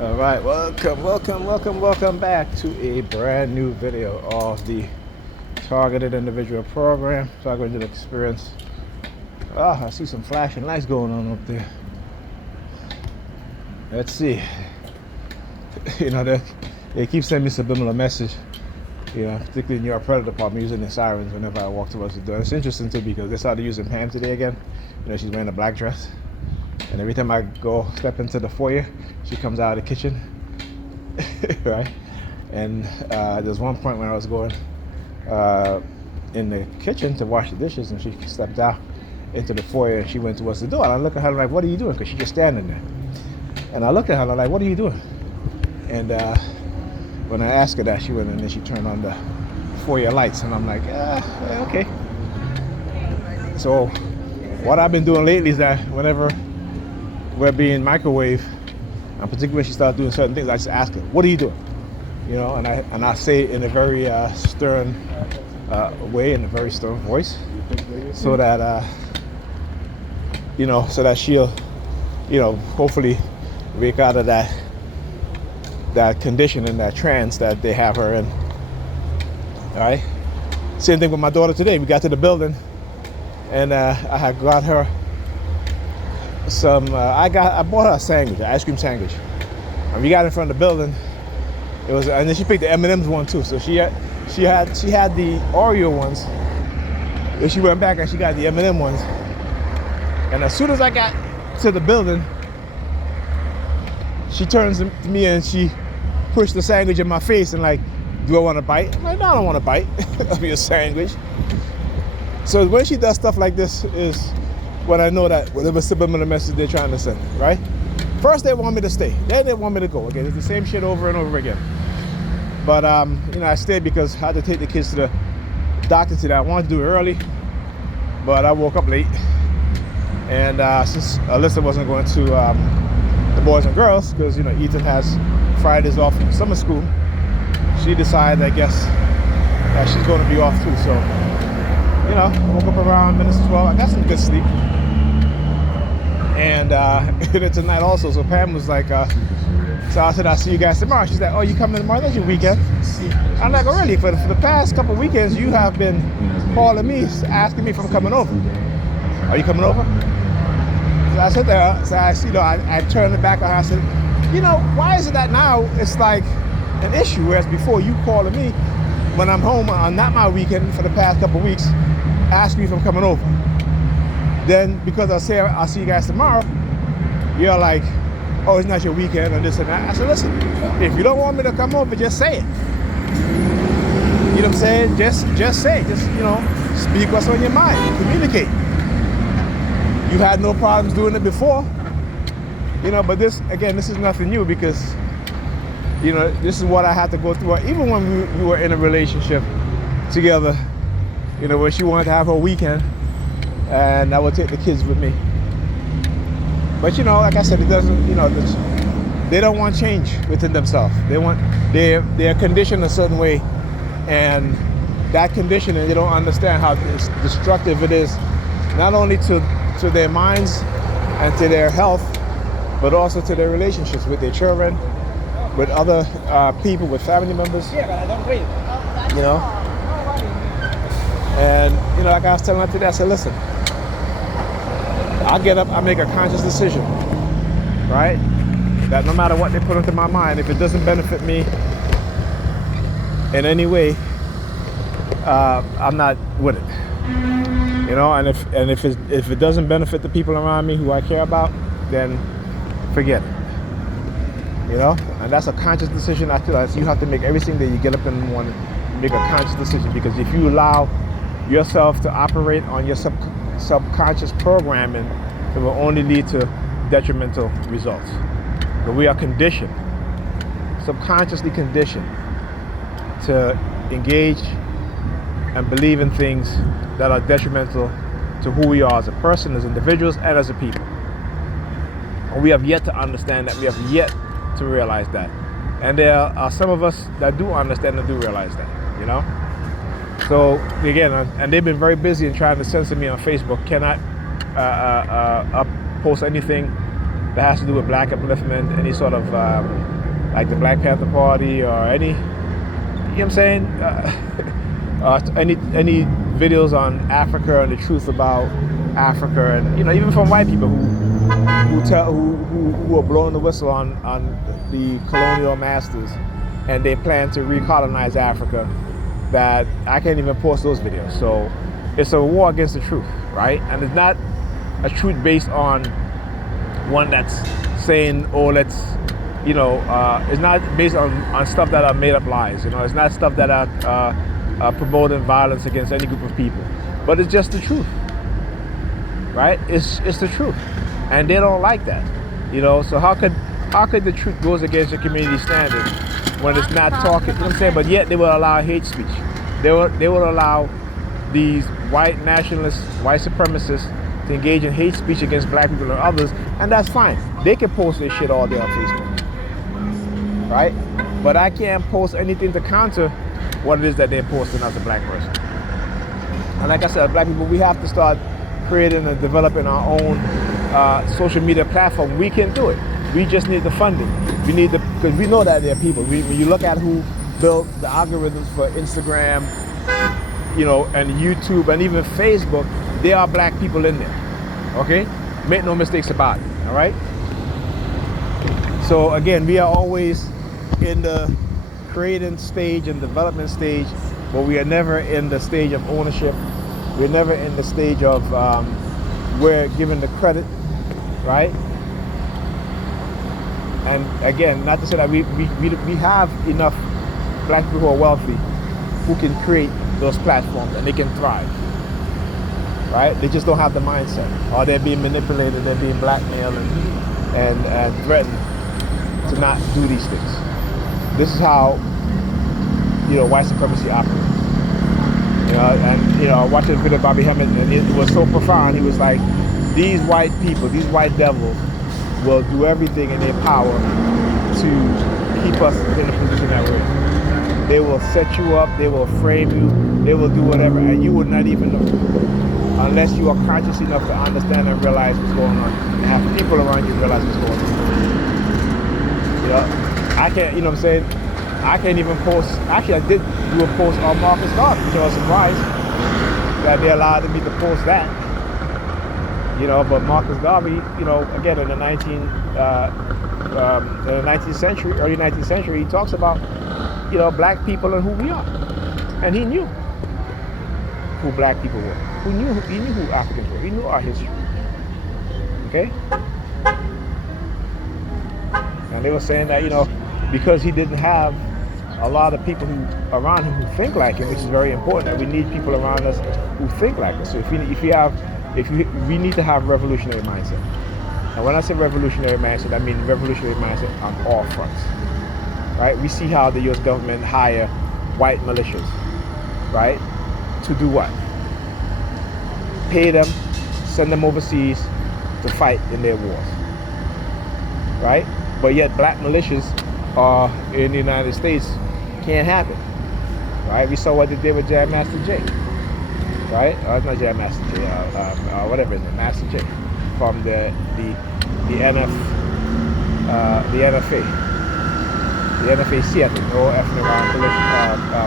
All right, welcome back to a brand new video of the Targeted Individual Program, Targeted Experience. I see some flashing lights going on up there. Let's see. They keep sending me subliminal message, particularly in your predator department, using the sirens whenever I walk towards the door. It's interesting too because they started using Pam today again. She's wearing a black dress. And every time I go step into the foyer, she comes out of the kitchen, right? And there's one point when I was going in the kitchen to wash the dishes, and she stepped out into the foyer, and she went towards the door. And I look at her like, "What are you doing?" Because she's just standing there. And I looked at her like, "What are you doing?" And when I asked her that, she went in and she turned on the foyer lights, and I'm like, okay. So what I've been doing lately is that whenever we're being microwave, and particularly when she starts doing certain things, I just ask her, "What are you doing?" And I say it in a very stern way, in a very stern voice, so that so that she'll, hopefully wake out of that condition and that trance that they have her in. All right. Same thing with my daughter today. We got to the building, and I had got her some. I bought her a sandwich, an ice cream sandwich. And we got in front of the building. It was, and then she picked the M&M's one too. So she had the Oreo ones. And she went back and she got the M&M ones. And as soon as I got to the building, she turns to me and she pushed the sandwich in my face and like, "Do I want to bite?" I'm like, "No, I don't want to bite of your sandwich." So when she does stuff like this is when I know that whatever subliminal message they're trying to send, right? First they want me to stay, then they want me to go. Again, it's the same shit over and over again. But I stayed because I had to take the kids to the doctor today. I wanted to do it early, but I woke up late. And since Alyssa wasn't going to the boys and girls, because Ethan has Fridays off from summer school, she decided, I guess, that she's going to be off too. So, I woke up around minutes to 12. I got some good sleep. And tonight also, so Pam was like, so I said, "I'll see you guys tomorrow." She's like, "Oh, you coming tomorrow? That's your weekend." I'm like, "Oh, really? For the past couple weekends, you have been calling me, asking me if I'm coming over. Are you coming over?" So I said there, so I turned it back on her. I said, "Why is it that now it's like an issue, whereas before you calling me when I'm home on not my weekend for the past couple weeks, asking me if I'm coming over. Then because I say I'll see you guys tomorrow, you're like, oh, it's not your weekend and this and that." I said, "Listen, if you don't want me to come over, just say it. You know what I'm saying? Just say it. Just, speak what's on your mind. Communicate. You had no problems doing it before. But this is nothing new because, this is what I had to go through. Even when we were in a relationship together, where she wanted to have her weekend and I would take the kids with me. But like I said, it doesn't, they don't want change within themselves. They're conditioned a certain way, and that conditioning, they don't understand how destructive it is, not only to their minds and to their health, but also to their relationships with their children, with other people, with family members. And like I was telling her today, I said, "Listen, I get up, I make a conscious decision, right? That no matter what they put into my mind, if it doesn't benefit me in any way, I'm not with it. And if it doesn't benefit the people around me who I care about, then forget it. And that's a conscious decision. I feel like you have to make everything that you get up in the morning, make a conscious decision, because if you allow yourself to operate on your subconscious programming, it will only lead to detrimental results. But we are conditioned, subconsciously conditioned, to engage and believe in things that are detrimental to who we are as a person, as individuals, and as a people. And we have yet to understand that. We have yet to realize that. And there are some of us that do understand and do realize that, So again, and they've been very busy in trying to censor me on Facebook. Cannot post anything that has to do with black upliftment, any sort of like the Black Panther Party or any, you know what I'm saying? Any videos on Africa and the truth about Africa, and even from white people who are blowing the whistle on the colonial masters and they plan to recolonize Africa, that I can't even post those videos. So it's a war against the truth, right? And it's not a truth based on one that's saying, oh, let's, it's not based on stuff that are made up lies. It's not stuff that are promoting violence against any group of people, but it's just the truth, right? It's the truth, and they don't like that, So how could the truth goes against your community standard when it's not talking? You know what I'm saying? But yet they will allow hate speech. They will allow these white nationalists, white supremacists to engage in hate speech against black people and others, and that's fine. They can post their shit all day on Facebook, right? But I can't post anything to counter what it is that they're posting as a black person. And like I said, black people, we have to start creating and developing our own social media platform. We can do it. We just need the funding. We need because we know that there are people. When you look at who built the algorithms for Instagram, and YouTube and even Facebook, there are black people in there. Okay? Make no mistakes about it. All right? So again, we are always in the creating stage and development stage, but we are never in the stage of ownership. We're never in the stage of we're given the credit, right? And again, not to say that we have enough black people who are wealthy who can create those platforms and they can thrive, right? They just don't have the mindset, or they're being manipulated, they're being blackmailed and threatened to not do these things. This is how white supremacy operates. I watched a video of Bobby Hemmett, and it was so profound. He was like, these white people, these white devils will do everything in their power to keep us in the position that we're in. They will set you up, they will frame you, they will do whatever, and you will not even know, unless you are conscious enough to understand and realize what's going on, and have people around you realize what's going on. I can't, you know what I'm saying? I can't even post. Actually, I did do a post on Marcus Garvey, which I was surprised that they allowed me to post that. But Marcus Garvey, again in the 19th century, early 19th century, he talks about, black people and who we are, and he knew who black people were. He knew who Africans were. He knew our history. Okay. And they were saying that, because he didn't have a lot of people around him who think like him, which is very important, that we need people around us who think like us. So we need to have revolutionary mindset. And when I say revolutionary mindset, I mean revolutionary mindset on all fronts, right? We see how the U.S. government hire white militias, right? To do what? Pay them, send them overseas to fight in their wars, right? But yet black militias are in the United States can't happen, right? We saw what they did with Jam Master J, right? It's not Jam Master J, whatever his name, Master J, from the NFAC, I think, or Ethnic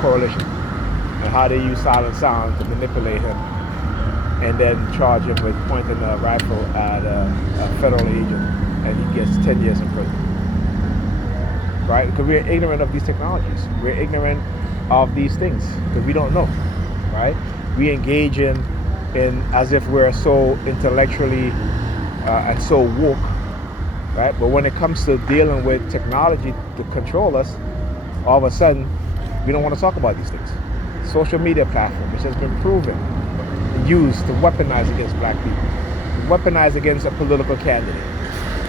Coalition, and how they use silent sound to manipulate him, and then charge him with pointing a rifle at a federal agent, and he gets 10 years in prison. Right? Because we're ignorant of these technologies. We're ignorant of these things because we don't know, right? We engage in as if we're so intellectually and so woke, right? But when it comes to dealing with technology to control us, all of a sudden, we don't want to talk about these things. Social media platform, which has been proven, used to weaponize against black people, weaponize against a political candidate.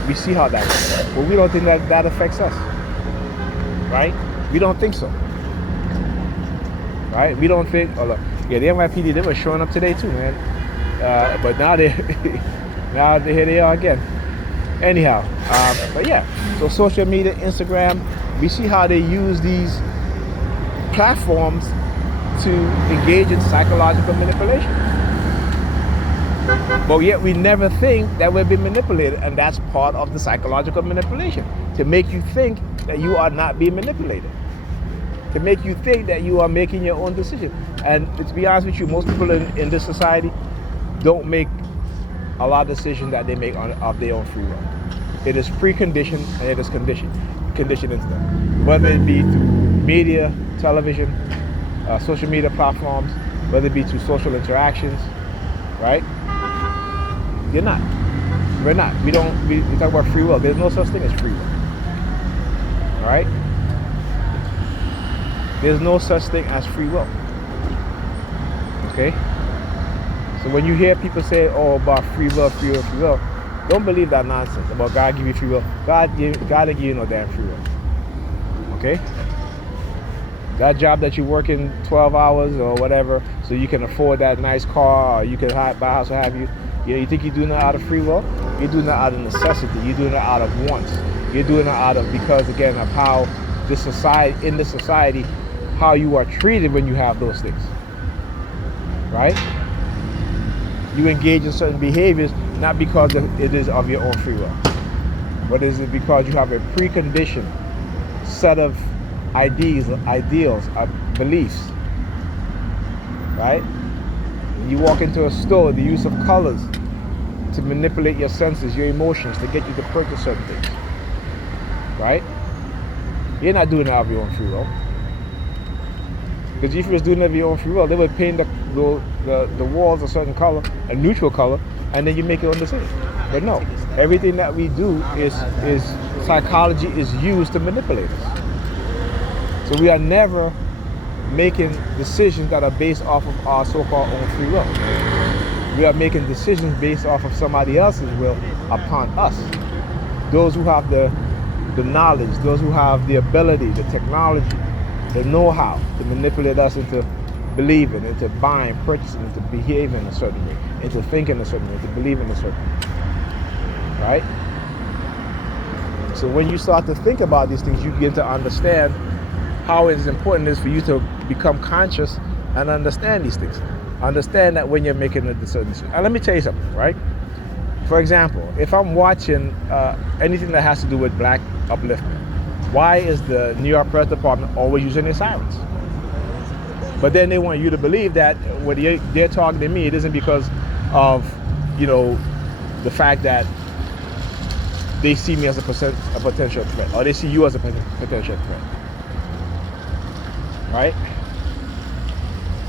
We see how that works. But we don't think that affects us. Right? We don't think so. Right? We don't think, oh look, yeah, the NYPD, they were showing up today too, man. But now here they are again. Anyhow, but yeah, so social media, Instagram, we see how they use these platforms to engage in psychological manipulation. But yet we never think that we're being manipulated, and that's part of the psychological manipulation, to make you think that you are not being manipulated, to make you think that you are making your own decision. And to be honest with you, most people in this society don't make a lot of decisions that they make of their own free will. It is preconditioned and it is conditioned into them, whether it be through media, television, social media platforms, whether it be through social interactions, right? You're not. We're not. We talk about free will. There's no such thing as free will. All right? There's no such thing as free will. Okay? So when you hear people say, oh, about free will, don't believe that nonsense about God give you free will. God didn't give you no damn free will. Okay? That job that you're working 12 hours or whatever, so you can afford that nice car, or you can buy a house, or have you. You think you're doing that out of free will? You're doing that out of necessity. You're doing that out of wants. You're doing that out of, because again, of how this society, in this society, how you are treated when you have those things. Right? You engage in certain behaviors not because it is of your own free will, but is it because you have a preconditioned set of ideals, beliefs. Right? You walk into a store, the use of colors to manipulate your senses, your emotions, to get you to purchase certain things. Right? You're not doing it out of your own free will. Because if you was doing it out of your own free will, they would paint the walls a certain color, a neutral color, and then you make your own decision. But no, everything that we do is psychology is used to manipulate us. So we are never making decisions that are based off of our so-called own free will. We are making decisions based off of somebody else's will upon us. Those who have the knowledge, those who have the ability, the technology, the know-how to manipulate us into believing, into buying, purchasing, into behaving a certain way, into thinking a certain way, into believing a certain way. Right? So when you start to think about these things, you begin to understand how it is important it is for you to become conscious and understand these things. Understand that when you're making a decision. And let me tell you something, right? For example, if I'm watching anything that has to do with black upliftment, why is the New York Press Department always using their sirens? But then they want you to believe that when they're talking to me, it isn't because of, the fact that they see me as a potential threat, or they see you as a potential threat. Right?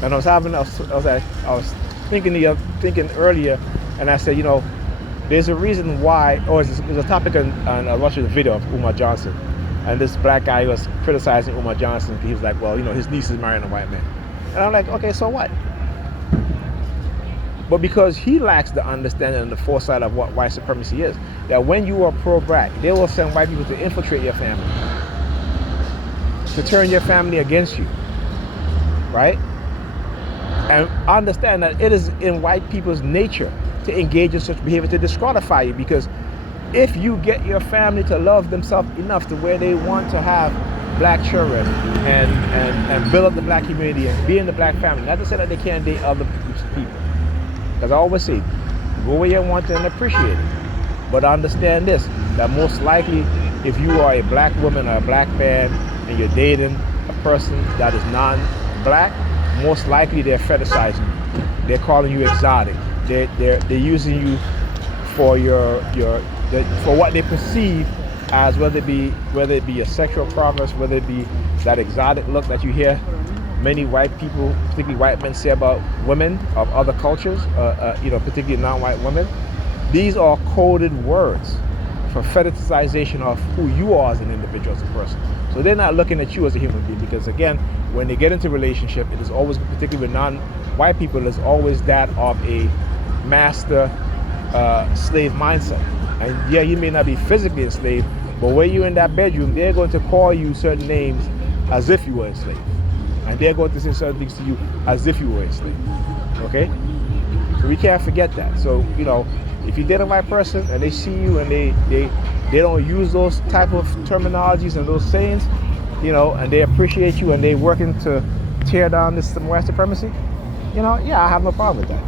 And I was thinking earlier, and I said, there's a reason why, or there's a topic on I watched a video of Umar Johnson, and this black guy was criticizing Umar Johnson. He was like, well, his niece is marrying a white man. And I'm like, okay, so what? But because he lacks the understanding and the foresight of what white supremacy is, that when you are pro-black, they will send white people to infiltrate your family, to turn your family against you, right? And understand that it is in white people's nature to engage in such behavior, to disqualify you, because if you get your family to love themselves enough to where they want to have black children and build up the black community and be in the black family, not to say that they can't date other people, because I always say, go where you want to and appreciate it. But understand this, that most likely, if you are a black woman or a black man and you're dating a person that is non-black, most likely they're fetishizing you. They're calling you exotic. They're using you for for what they perceive as whether it be a sexual progress, whether it be that exotic look that you hear many white people, particularly white men, say about women of other cultures, particularly non-white women. These are coded words for fetishization of who you are as an individual, as a person. So they're not looking at you as a human being, because again, when they get into a relationship, it is always, particularly with non-white people, is always that of a master slave mindset. And yeah, you may not be physically enslaved, but when you're in that bedroom, they're going to call you certain names as if you were enslaved. And they're going to say certain things to you as if you were enslaved. Okay? So we can't forget that. So, if you date a white person and they see you and they don't use those type of terminologies and those sayings, and they appreciate you and they're working to tear down this white supremacy, I have no problem with that.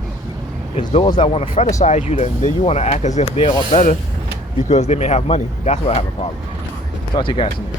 It's those that want to fetishize you, then you want to act as if they are better because they may have money. That's where I have a problem. Talk to you guys soon.